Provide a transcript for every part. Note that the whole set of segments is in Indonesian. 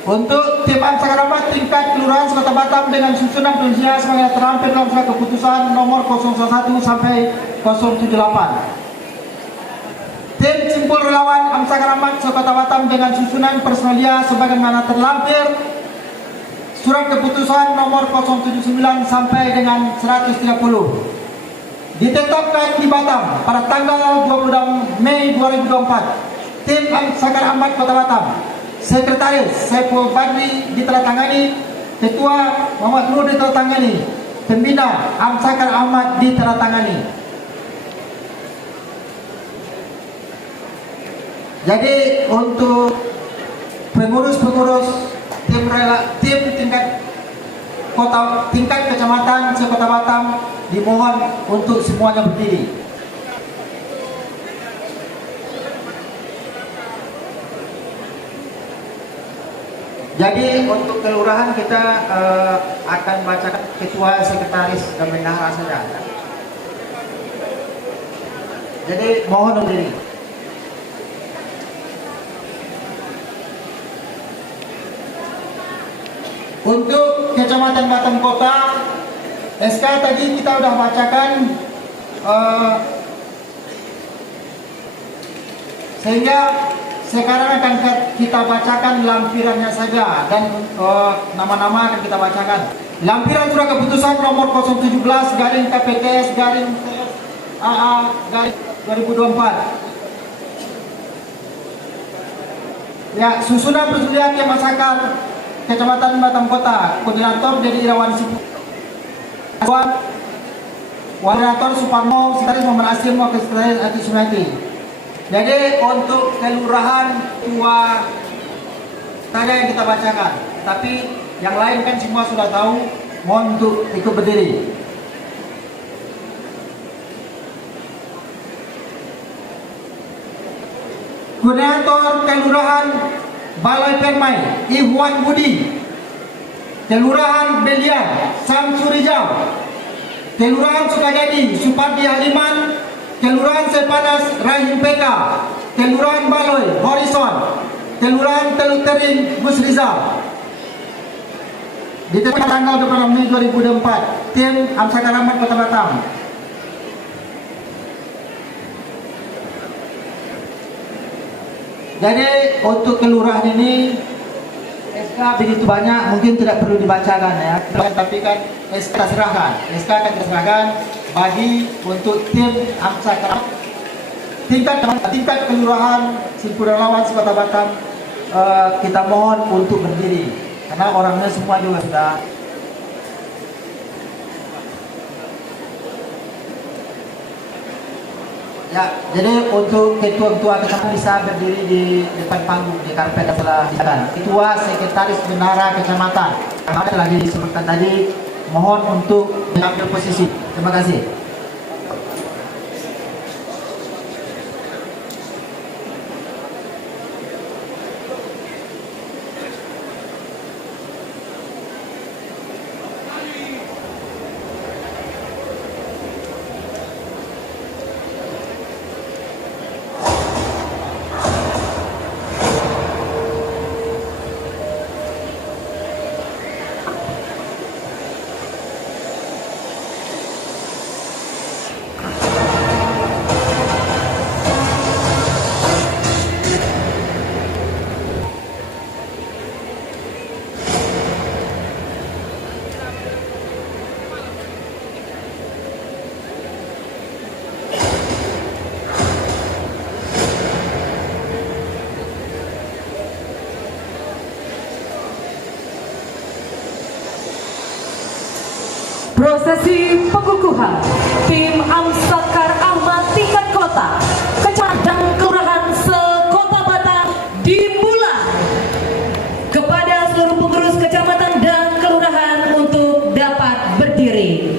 Untuk tim Ansakaramat tingkat Kelurahan Kota Batam dengan susunan pensia sebagai terlampir dalam surat keputusan nomor 001 sampai 078. Tim Simpul Relawan Ansakaramat Kota Batam dengan susunan personalia sebagaimana terlampir surat keputusan nomor 079 sampai dengan 130. Ditetapkan di Batam pada tanggal 26 Mei 2024. Tim Ansakaramat Kota Batam. Sekretaris Saiful Badri ditandatangani, Ketua Muhammad Nur ditandatangani, Pembina Amsakar Ahmad ditandatangani. Jadi untuk pengurus-pengurus tim tingkat kecamatan Kota Batam dimohon untuk semuanya berdiri. Jadi untuk kelurahan kita akan bacakan ketua, sekretaris, dan bendahara saja. Jadi mohon berdiri. Untuk Kecamatan Batam Kota, SK tadi kita sudah bacakan, sehingga sekarang akan kita bacakan lampirannya saja dan nama-nama akan kita bacakan. Lampiran surat keputusan nomor 017 garing KPTS garing AA garing 2024. Ya, susunan personalia Tim Ansakar Kecamatan Batam Kota, Koordinator Dedi Irawan Sipu, Koordinator Suparno, Sekretaris Muhammad Asim, Wakil Sekretaris Ati Sunati. Jadi untuk kelurahan tua saja yang kita bacakan, tapi yang lain kan semua sudah tahu. Mohon untuk ikut berdiri. Koordinator Kelurahan Balai Permai Ihwan Budi, Kelurahan Belian Samsurijau, Kelurahan Sukajadi Supardi Haliman, Kelurahan Sepanas Rahim PK, Kelurahan Baloi Horizon, Kelurahan Teluk Tering Gus Rizal. Ditetapkan tanggal 26 Mei 2024. Tim Ansakaramat Kota Batam. Jadi untuk kelurahan ini SK begitu banyak, mungkin tidak perlu dibacakan ya. Tapi kan SK serahkan. SK akan diserahkan bagi untuk tim Ansakaramat tingkat kelurahan Simpul Relawan Kota Batam. Kita mohon untuk berdiri karena orangnya semua juga sudah. Ya, jadi untuk ketua-ketua kecamatan bisa berdiri di depan panggung di karpet yang telah disediakan. Ketua, sekretaris, bendahara kecamatan yang telah disebutkan tadi, mohon untuk mengambil posisi. Terima kasih. Prosesi pengukuhan tim Amsakar Ahmad tingkat kota, kecamatan dan kelurahan se-Kota Batam dimulai. Kepada seluruh pengurus kecamatan dan kelurahan untuk dapat berdiri.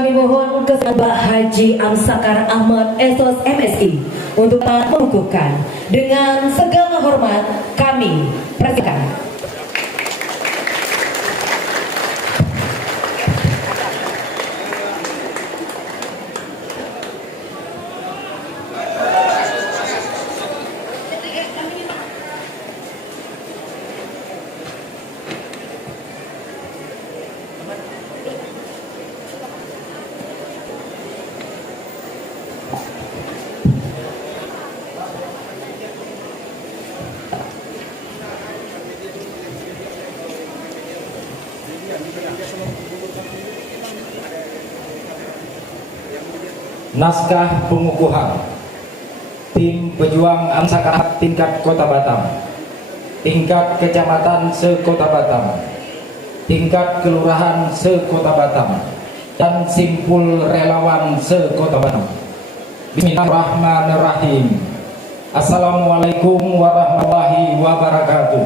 Kami mohon kepada Haji Amsakar Ahmad SOS MSI untuk mengukuhkan. Dengan segala hormat kami persilakan. Naskah pengukuhan tim pejuang Amsakar tingkat Kota Batam, tingkat kecamatan se-Kota Batam, tingkat kelurahan se-Kota Batam, dan simpul relawan se-Kota Batam. Bismillahirrahmanirrahim. Assalamualaikum warahmatullahi wabarakatuh.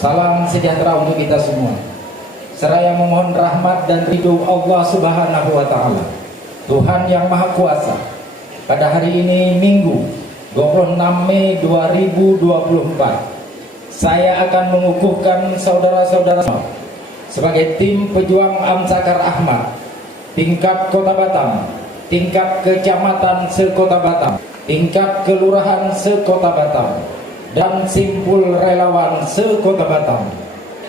Salam sejahtera untuk kita semua. Seraya memohon rahmat dan ridho Allah Subhanahu wa Ta'ala, Tuhan yang Maha Kuasa. Pada hari ini Minggu 26 Mei 2024, saya akan mengukuhkan saudara-saudara sebagai tim pejuang Amsakar Ahmad tingkat Kota Batam, tingkat kecamatan se-Kota Batam, tingkat kelurahan se-Kota Batam, dan simpul relawan se-Kota Batam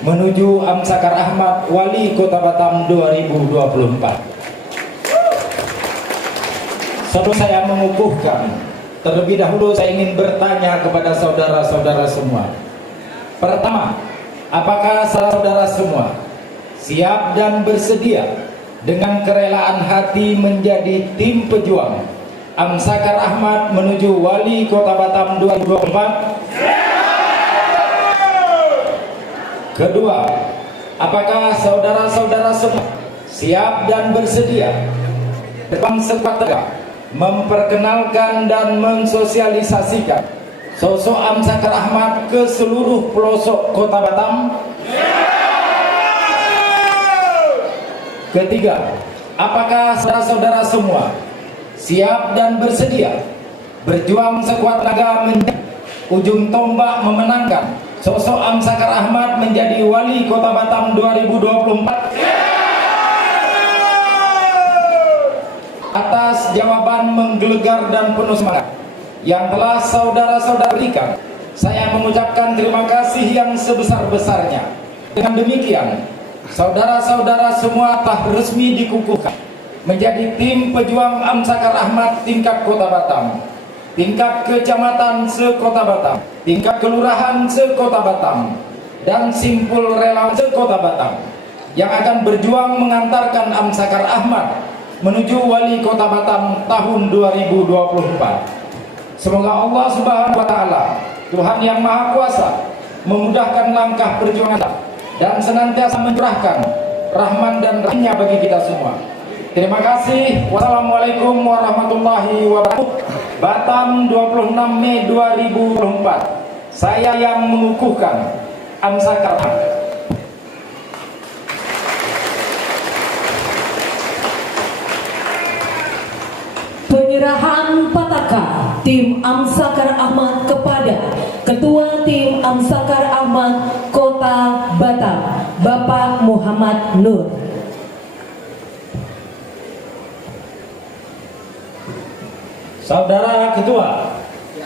menuju Amsakar Ahmad Wali Kota Batam 2024. Sebelum saya mengukuhkan, terlebih dahulu saya ingin bertanya kepada saudara-saudara semua. Pertama, apakah saudara semua siap dan bersedia dengan kerelaan hati menjadi tim pejuang Amsakar Ahmad menuju Wali Kota Batam 2024? Kedua, apakah saudara-saudara semua siap dan bersedia dengan sekuat tegar memperkenalkan dan mensosialisasikan sosok Amsakar Ahmad ke seluruh pelosok Kota Batam? Ketiga, apakah saudara-saudara semua siap dan bersedia berjuang sekuat tenaga menjadi ujung tombak memenangkan sosok Amsakar Ahmad menjadi Wali Kota Batam 2024? Atas jawaban menggelegar dan penuh semangat yang telah saudara-saudara berikan, saya mengucapkan terima kasih yang sebesar-besarnya. Dengan demikian, saudara-saudara semua telah resmi dikukuhkan menjadi tim pejuang Amsakar Ahmad tingkat Kota Batam, tingkat kecamatan se-Kota Batam, tingkat kelurahan se-Kota Batam, dan simpul relawan se-Kota Batam yang akan berjuang mengantarkan Amsakar Ahmad menuju Wali Kota Batam tahun 2024. Semoga Allah Subhanahu wa Ta'ala, Tuhan yang Maha Kuasa, memudahkan langkah perjuangan dan senantiasa mencurahkan rahman dan rahimnya bagi kita semua. Terima kasih. Wassalamualaikum warahmatullahi wabarakatuh. Batam 26 Mei 2024. Saya yang mengukuhkan Amsakar Ahmad. Penyerahan pataka tim Amsakar Ahmad kepada Ketua Tim Amsakar Ahmad Kota Batam, Bapak Muhammad Nur. Saudara Ketua,